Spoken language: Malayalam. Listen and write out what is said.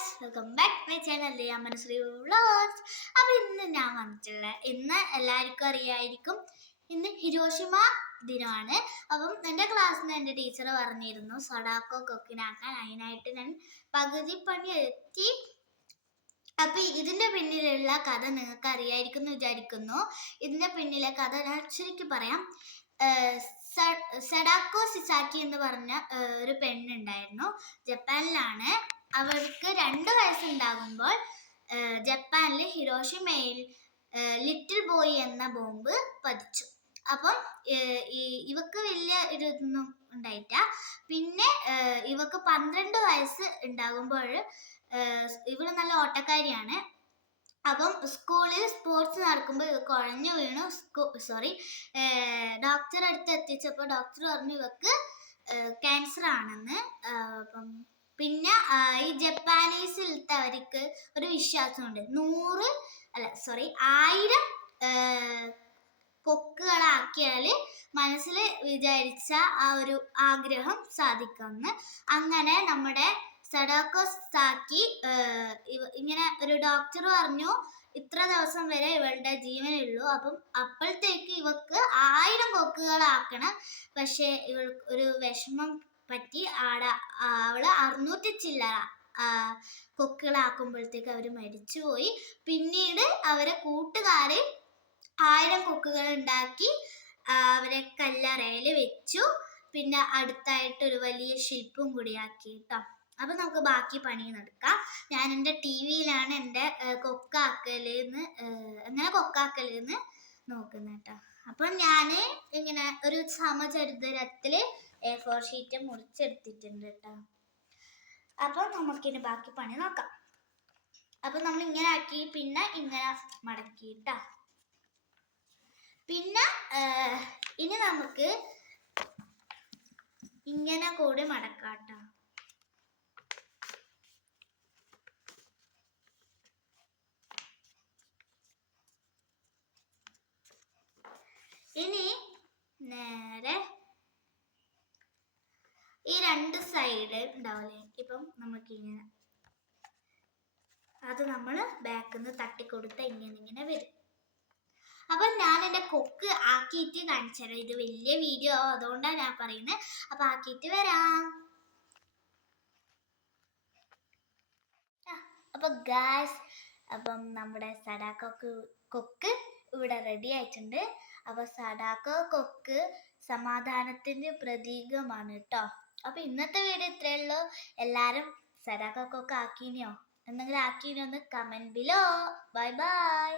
Guys welcome back my channel Amma Sree vlogs അപ്പോൾ ഇന്ന് ഞാൻ വന്നിട്ടുള്ള ഇന്ന് എല്ലാവർക്കും അറിയായിരിക്കും ഇന്ന് ഹിരോഷിമ ദിനമാണ്. അപ്പം എന്റെ ക്ലാസ്സിൽ നിന്ന് എന്റെ ടീച്ചർ പറഞ്ഞിരുന്നു സൊഡാക്കോ കൊക്കിനാക്കാൻ അതിനായിട്ട് ഞാൻ പകുതി പണി എത്തി അപ്പം ഇതിന്റെ പിന്നിലുള്ള കഥ നിങ്ങൾക്ക് അറിയായിരിക്കും എന്ന് വിചാരിക്കുന്നു. ഇതിന്റെ പിന്നിലെ കഥ ഞാൻ ശരിക്കും പറയാം. സഡാക്കോ സിസാക്കി എന്ന് പറഞ്ഞ ഒരു പെണ്ണുണ്ടായിരുന്നു ജപ്പാനിലാണ്. അവൾക്ക് രണ്ട് വയസ്സുണ്ടാകുമ്പോൾ ജപ്പാനിലെ ഹിരോഷിമയിൽ ലിറ്റിൽ ബോയ് എന്ന ബോംബ് പതിച്ചു. അപ്പം ഇവക്ക് വലിയ ഇതൊന്നും ഉണ്ടായിട്ട പിന്നെ ഇവക്ക് പന്ത്രണ്ട് വയസ്സ് ഉണ്ടാകുമ്പോൾ ഇവൾ നല്ല ഓട്ടക്കാരിയാണ്. അപ്പം സ്കൂളിൽ സ്പോർട്സ് നടക്കുമ്പോൾ ഇവ കുഴഞ്ഞു വീണു. സോറി ഡോക്ടറെ അടുത്ത് എത്തിച്ചപ്പോൾ ഡോക്ടർ പറഞ്ഞു ഇവക്ക് ക്യാൻസർ ആണെന്ന് അപ്പം അവർക്ക് ഒരു വിശ്വാസമുണ്ട്. നൂറ് അല്ല സോറി ആയിരം കൊക്കുകളാക്കിയാൽ മനസ്സിൽ വിചാരിച്ച ആ ഒരു ആഗ്രഹം സാധിക്കുമെന്ന്. അങ്ങനെ നമ്മുടെ സഡാക്കോ സാക്കി ഇങ്ങനെ ഒരു ഡോക്ടർ പറഞ്ഞു ഇത്ര ദിവസം വരെ ഇവളുടെ ജീവനുള്ളൂ. അപ്പം അപ്പോഴത്തേക്ക് ഇവക്ക് ആയിരം കൊക്കുകളാക്കണം പക്ഷേ ഇവൾ ഒരു വിഷമം പറ്റി ആട അവൾ അറുന്നൂറ്റി ചില്ലറ കൊക്കുകളാക്കുമ്പോഴത്തേക്ക് അവർ മരിച്ചുപോയി. പിന്നീട് അവരെ കൂട്ടുകാരെ ആയിരം കൊക്കുകൾ ഉണ്ടാക്കി അവരെ കല്ലറയിൽ വെച്ചു. പിന്നെ അടുത്തായിട്ട് ഒരു വലിയ ശില്പം കൂടിയാക്കി കേട്ടോ അപ്പൊ നമുക്ക് ബാക്കി പണി നടക്കാം. ഞാൻ എന്റെ ടി വിയിലാണ് എന്റെ കൊക്കാക്കലെന്ന് അങ്ങനെ കൊക്കാക്കലെന്ന് നോക്കുന്നത് കേട്ടോ അപ്പം ഞാൻ ഇങ്ങനെ ഒരു സമചരിതരത്തിൽ എ ഫോർ ഷീറ്റ് മുറിച്ചെടുത്തിട്ടുണ്ട് കേട്ടോ അപ്പം നമുക്കിനി ബാക്കി പണി നോക്കാം. അപ്പോൾ നമ്മൾ ഇങ്ങനെ ആക്കി പിന്നെ ഇങ്ങനെ മടക്കി കേട്ടോ പിന്നെ ഇനി നമുക്ക് ഇങ്ങനെ കൂടി മടക്കാട്ടോ ഇനി നേരെ ഈ രണ്ട് സൈഡ് ഉണ്ടാവില്ലേ ഇപ്പം നമുക്കിങ്ങനെ അത് നമ്മൾ ബാക്കിൽ നിന്ന് തട്ടിക്കൊടുത്ത ഇങ്ങനെ ഇങ്ങനെ വരും. അപ്പൊ ഞാൻ എന്റെ കൊക്ക് ആക്കിയിട്ട് കാണിച്ചു ഇത് വലിയ വീഡിയോ അതുകൊണ്ടാണ് ഞാൻ പറയുന്നത് അപ്പൊ ആക്കിയിട്ട് വരാം. അപ്പൊ ഗാസ് അപ്പം നമ്മുടെ കൊക്ക് കൊക്ക് ഇവിടെ റെഡി ആയിട്ടുണ്ട്. അപ്പൊ സഡാക്കോ കൊക്ക് സമാധാനത്തിന്റെ പ്രതീകമാണ് കേട്ടോ അപ്പൊ ഇന്നത്തെ വീഡിയോ ഇത്രയേ ഉള്ളൂ. എല്ലാരും സടാക്ക കൊക്ക് ആക്കിനെയോ എന്തെങ്കിലും ആക്കിനെയോ ഒന്ന് കമന്റ് ബിലോ ബൈ ബൈ